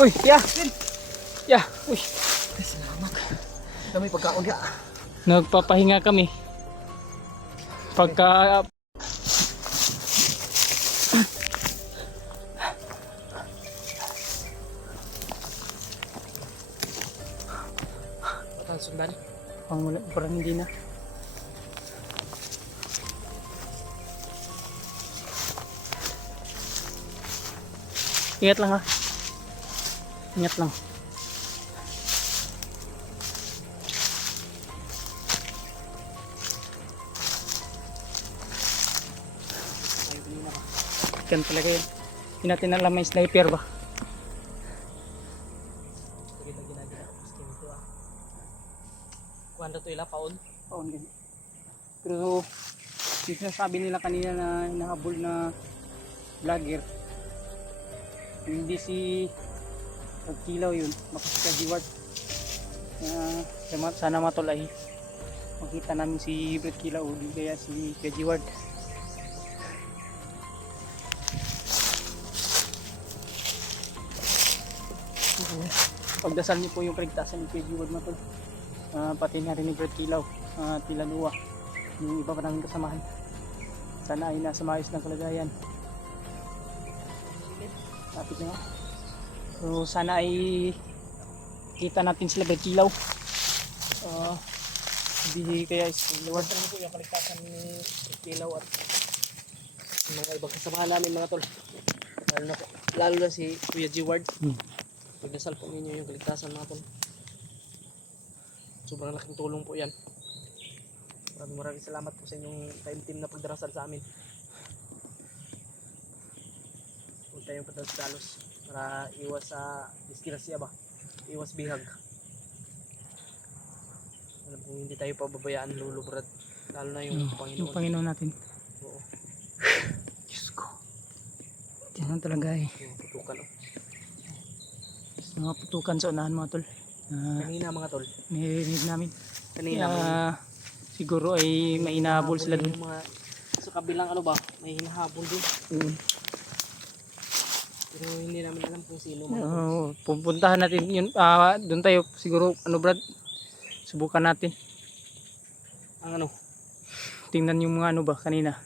Uy, ya. Ya, uy. Salamat. Kami pagkaon ya. Nagpapahinga kami. Pagka Patang sundan. parang hindi na. Ingat lang ha. Ingat lang. Ikan talaga yun. Hindi natin alam may sniper ba. Kita ginagina ko skin to ah. Kuan to ila paon. Paon din. Pero yung sinasabi nila kanina na nahabol na vlogger, hindi si Pagkilaw yun, makasika G-Ward. Sana matol ay makita namin si Brett Kilaw o di kaya si G-Ward. Pagdasal niyo po yung kaligtasan ni G-Ward matol. Pati na rin ni Brett Kilaw, Tilalua, yung iba pa namin kasamahan. Sana ay nasa maayos ng kalagayan. Lapit na nga. So sana ay kita natin sila Brett Kilaw. Hindi kaya si Lord. Ano po yung kaligtasan ni Kilaw at mga ibang kasamahan namin mga tol. Lalo na si Kuya G-Ward. Pagdasal po ninyo yung kaligtasan mga tol. Sobrang laking tulong po yan. Maraming salamat po sa inyong time team na pagdarasal sa amin. Huwag tayong padalos para iwas sa disgrasya ba? Iwas bihag. Alam kong hindi tayo pababayaan lulubrad. Lalo na yung Panginoon. Yung Panginoon natin. Oo. Diyos ko. Diyan talaga eh. Yung putukan oh. Mga putukan sa unahan mga tol. Kanina mga tol. Nirinig namin. Kanina Siguro ay may hinahabol sila dun. Mga, sa kabilang ano ba? May hinahabol dun. Pero hindi namin alam kung sino mga tol. Pupuntahan natin yun. Doon tayo siguro ano Brad. Subukan natin. Ang ano? Tingnan yung mga ano ba kanina.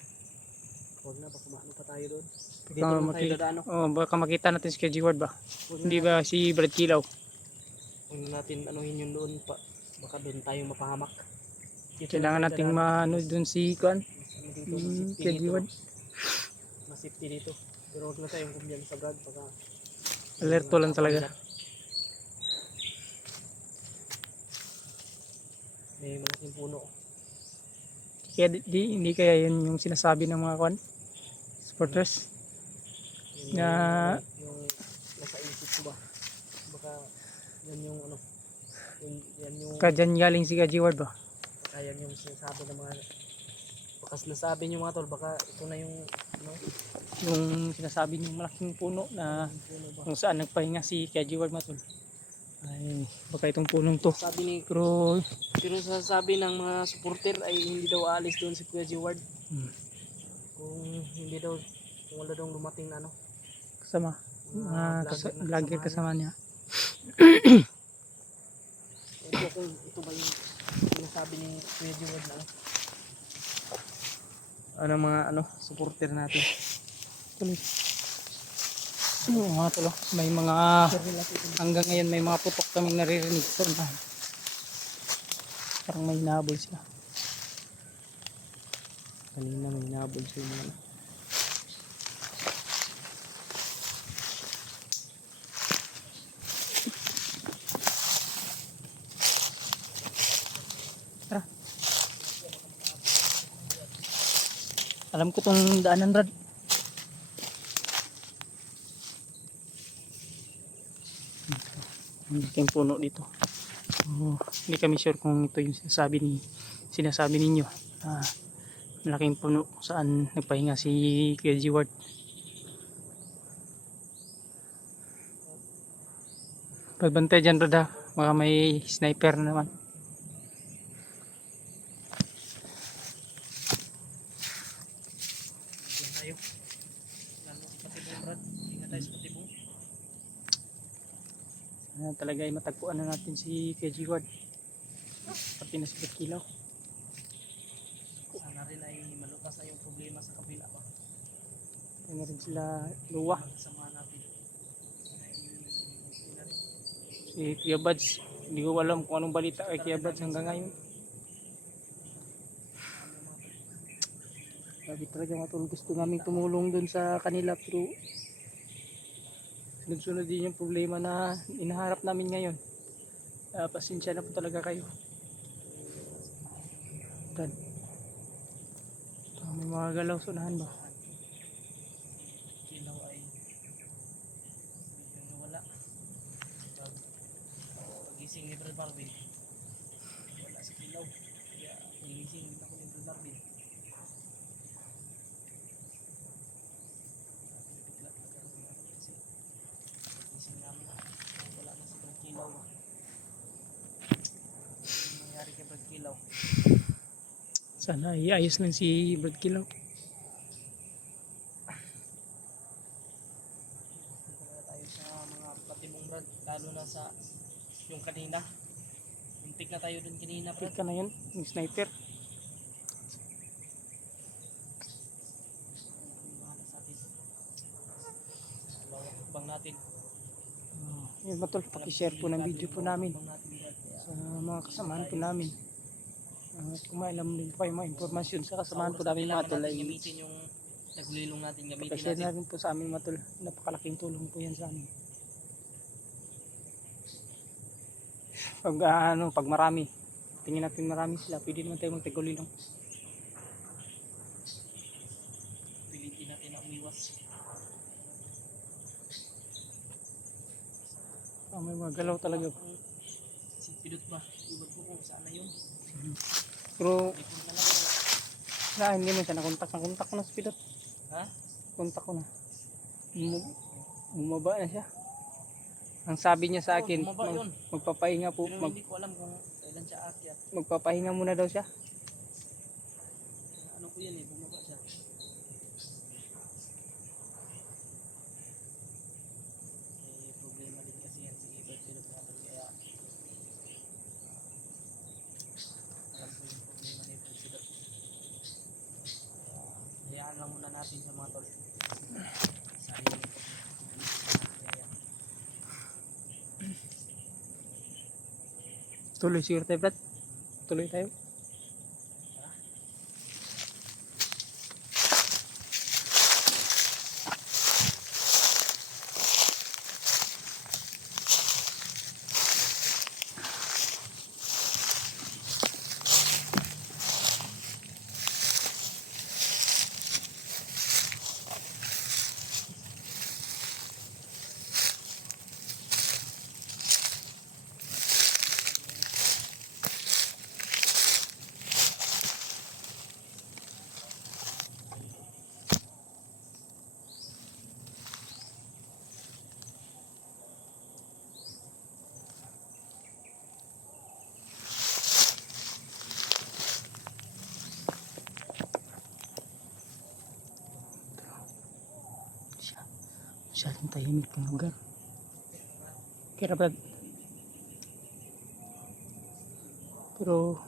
Huwag na, baka maano pa tayo doon. Dito naman tayo dadaan. Baka makita natin si G-Ward ba. Hindi ba si Brad Kilaw? Huwag na natin anuhin yun doon pa. Baka doon tayo mapahamak. Kailangan nating maano doon si Kuan. G-Ward. Mas safety dito. Pero huwag na tayong kumbiyan sa Brad. Baka alerto lang talaga. May malaking puno. Kaya hindi kaya yun yung sinasabi ng mga Kuan supporters na yung nasa isip ko ba? Baka yan yung ano. Yan yung kadyan galing si G-Ward ba? baka yan yung sinasabi ng mga baka sinasabi nyo mga tol. Baka ito na yung ano, yung sinasabi ng malaking puno na kung saan nagpahinga si G-Ward matol. Ay, baka itong punong to. sabi ni Pero sasabi ng mga supporter ay hindi daw aalis doon si Kuya G-Ward. Kung hindi daw, kung wala daw lumating na ano. kasama vlogger kasama niya. Ito kung ito ba yung sinasabi ni Kuya G-Ward na ano mga ano, supporter natin. Tuloy. Mga tolo, may mga hanggang ngayon may mga putok kaming naririnig sa unahan. Parang may hinahabol sila. Kanina may hinabol sila mga ano. Tara. Alam ko tong daanan Brad. Ang laking puno dito. Hindi kami sure kung ito yung sinasabi ninyo. Malaking puno saan nagpahinga si Kuya G-Ward. Pagbantay dyan Brad ha. Baka may sniper na naman. Yan tayo. Lalo sa patibong Brad. Ingat tayo sa patibong. Sana talaga ay matagpuan na natin si Kuya G-Ward. Pati na si Brad Kilaw. Sana rin ay malutas na yung problema sa kabila pa. Ayun na rin sila luwa. Kasama natin. Si Kuya Buds. Hindi ko alam kung anong balita kay Kuya Buds hanggang ngayon. Sabi talaga mga tol, gusto namin tumulong dun sa kanila pero sunod-sunod din yung problema na inaharap namin ngayon. Pasensya na po talaga kayo. Brad. May mga galaw sa unahan ba? Kilaw ay medyo nawala. Pagising ni Brad Marvin, wala si Kilaw. Kaya pagising din ako ni Brad Marvin. Bigla kasi pagising namin, wala na si Brad Kilaw. Ano nangyari kay Brad Kilaw? Sana iayos lang si Brad Kilaw. Talaga tayo sa mga patimong Brad, lalo na sa yung kanina. Muntik na tayo dun kanina, Brad. Tika na yun, yung sniper. Bahala sa atin. Bawat tukbang natin. Yun mga tol, pakishare po ng video po namin Tukbang natin, Brad. Kaya, sa mga kasamahan po namin. Kung may alam din po kayo mga impormasyon sa kasamahan po namin mga tol ay gamitin yung tagulilong natin, gamitin pakishare na natin. rin po sa amin mga tol. Napakalaking tulong po yan sa amin. Pag marami, tingin natin marami sila, pwede naman tayo magtagulilong. Pilitin natin na umiwas. May mga galaw talaga. Si Pidot ba? Iwan ko kung saan na yun. Pero Hindi ko na lang. hindi mo siya nakontak ko na sa pilot. Ha? Kontak ko na. Bumaba na siya. Ang sabi niya sa akin, bumaba yun. magpapahinga po, Pero hindi ko alam kung kailan siya aakyat. magpapahinga muna daw siya. Ano ko yan eh, bumaba siya. Problema din kasi yan si Brad Pidot natin, kaya alam ko yung problema ni Brad Pidot. Kaya hayaan lang muna natin sa mga tol. Sayang ito. Kaya Tuloy siguro tayo, Brad. Tuloy tayo. Masyadong tahimik ng lugar. Kaya Brad. Pero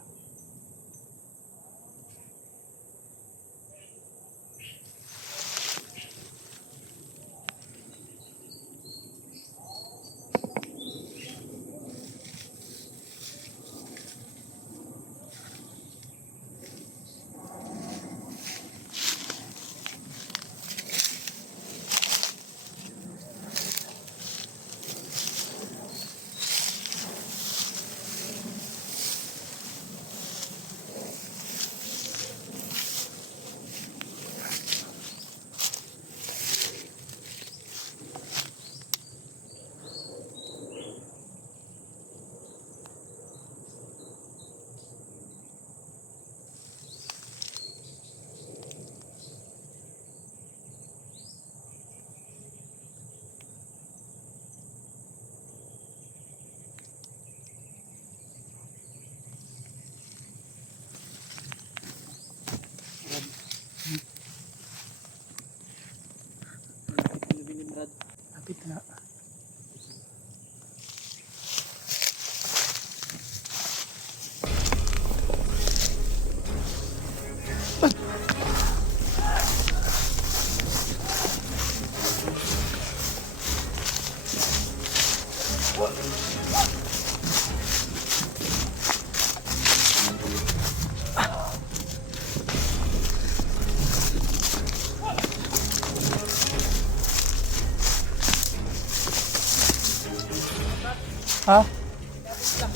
Ha?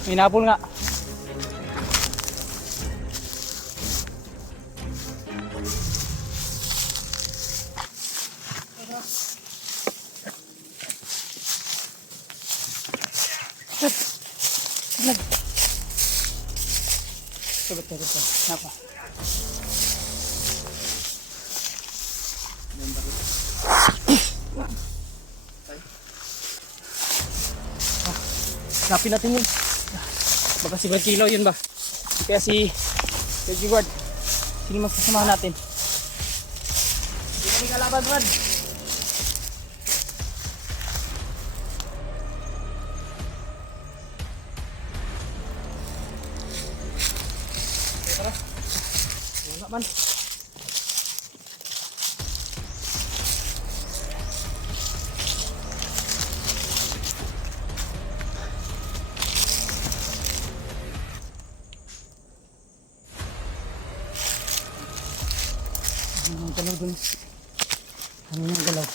Inapol nga. Sagot. Napa. Hanapin natin yun. Baka si Brad Kilaw yun ba? Kaya si Edward. Sino mas kasama natin? Hindi kami kalaban, Brad. Tara. Wala man. Ang galaw dun. Ano yung galaw?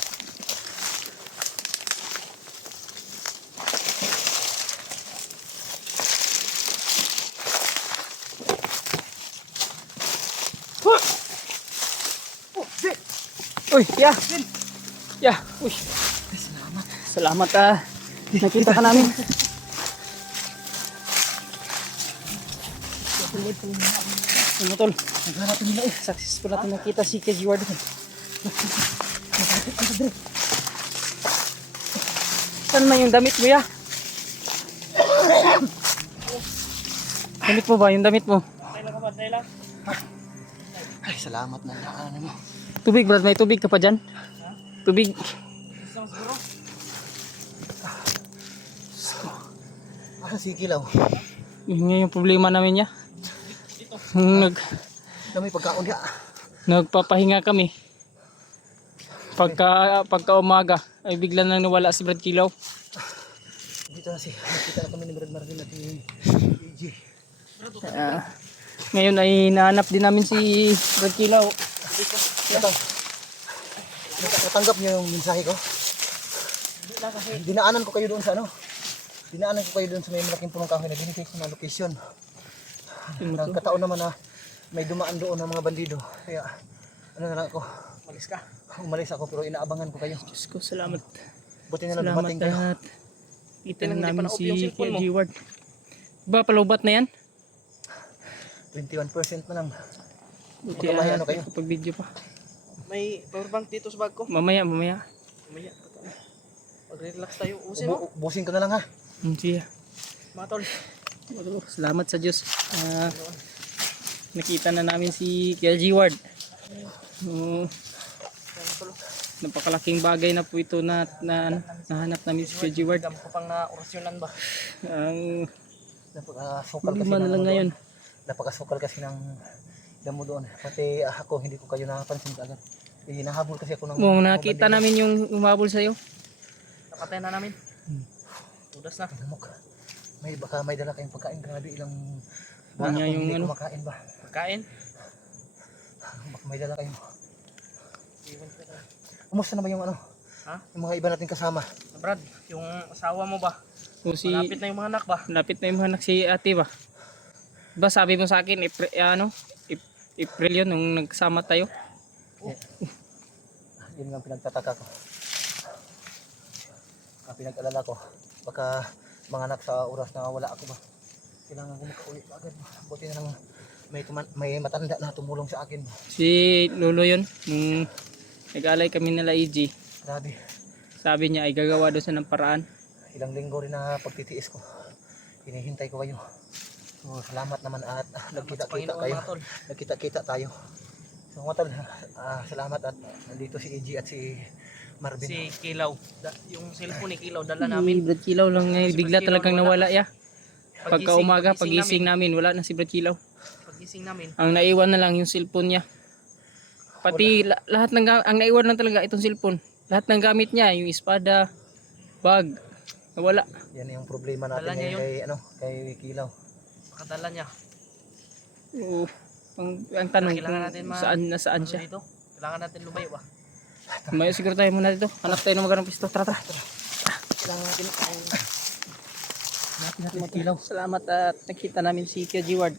Uy, ya. Ya, uy. Salamat. Salamat nakita ka namin. Ano tol? Naghanapin nila successful natin nakita si Edward. Saan na yung damit mo ya? Damit mo ba? Yung damit mo? Ay, salamat na naanan mo. Tubig Brad, may tubig ka pa dyan? Tubig. Asa si Kilaw? Yun nga yung problema namin ya. Dami pagkaon niya. Nagpapahinga kami. Pagka umaga ay bigla nang nawala si Brad Kilaw. Dito na nakita na kami ni Brad Marvin at ni EJ. Ngayon ay nahanap din namin si Brad Kilaw. Ito. Natanggap niyo yung mensahe ko? Dinaanan ko kayo doon sa ano? Dinaanan ko kayo doon sa may malaking punong kahoy na binigay sa mga location. Nagkataon naman na may dumaan doon ng mga bandido. Kaya ano na lang ako. Umalis ka. Umalis ako pero inaabangan ko kayo. Diyos ko, salamat. Buti na lang dumating kayo. Salamat. Kita na namin si Edward. Ba, palubat na yan? 21% na lang. Buti ano kayo? kapag video pa. May power bank dito sa bag ko. Mamaya. Pag-relax tayo. Busin ko na lang ha. Siya. Mga tol. Salamat sa Diyos. Nakita na namin si Edward. Napakalaking bagay na po ito na nahanap namin si Edward. Gam ko pang na orasyonan ba? Ang napakasukal kasi lima na lang ngayon. Napakasukal kasi ng damo doon. Pati ako hindi ko kayo nakapansin agad. Hinahabol kasi ako ng nakita namin yung umabol sa'yo. Napatay na namin. Tudas na. Baka may dala kayong pagkain. Grabe ilang Niya yung hindi ano? kumakain ba? Pagkain? Baka may dala kayong. Kumusta naman yung ano? Ha? Yung mga iba natin kasama. Brad, yung asawa mo ba? Malapit na yung mga anak ba? Malapit na yung mga anak si ate ba? Diba sabi mo sa akin, April yun nung nagsama tayo? Yun nga ang pinagtataka ko. Ang pinag-alala ko. Baka mga anak sa oras na wala ako ba? Kailangan ko makauwi agad. Buti na lang may matanda na tumulong sa akin. Si Lolo yun, nung nag-alay kami nila EG. Grabe. Sabi niya ay gagawa doon sa ng paraan. Ilang linggo rin na pagtitiis ko. Hinihintay ko kayo. So, salamat naman at nagkita-kita kayo. Nagkita-kita tayo. So mga tol, salamat at nandito si EG at si Marvin. Si Kilaw. Yung cellphone ni Kilaw dala namin. Brad Kilaw lang ngayon, bigla Brad talagang Kilaw nawala ya. Pagka umaga, pagising pagising namin, wala na si Brad Kilaw. Pagising namin. Ang naiwan na lang yung cellphone niya. Pati lahat ng ang naiwan lang talaga itong cellphone. Lahat ng gamit niya, yung espada, bag, nawala. Yan yung problema natin Dala niya ngayon kay Kilaw. Pakadala niya. Oo. Ang tanong Kailangan kung natin nasaan siya. Dito? Kailangan natin lumayo ba? Mayo siguro tayo muna dito. Hanap tayo ng magandang pisto. Tara. Kailangan natin Hanapin natin si Kilaw. Salamat at nakita namin si Kuya G-Ward.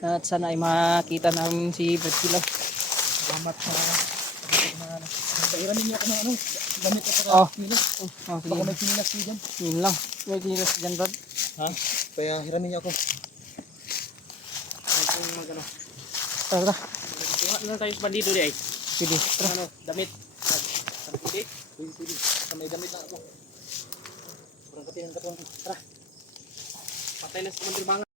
At sana ay makita namin si Brad Kilaw. Salamat sa pairamin niyo ako ng ano, damit ako Oh. sa kilos. Oh, Baka sige. may sinilas niyo dyan. Yun lang. May kinilas dyan, Brad. Ha? Kaya hiramin niyo ako. Ay, kung magano. Tara, tara. Kuha na lang tayo sa bandido di ay. Pwede. Ano, damit. Pwede. Pwede. Sa may damit na ako. Parang katinang katong. Tara. Patay na sa mandirbangan.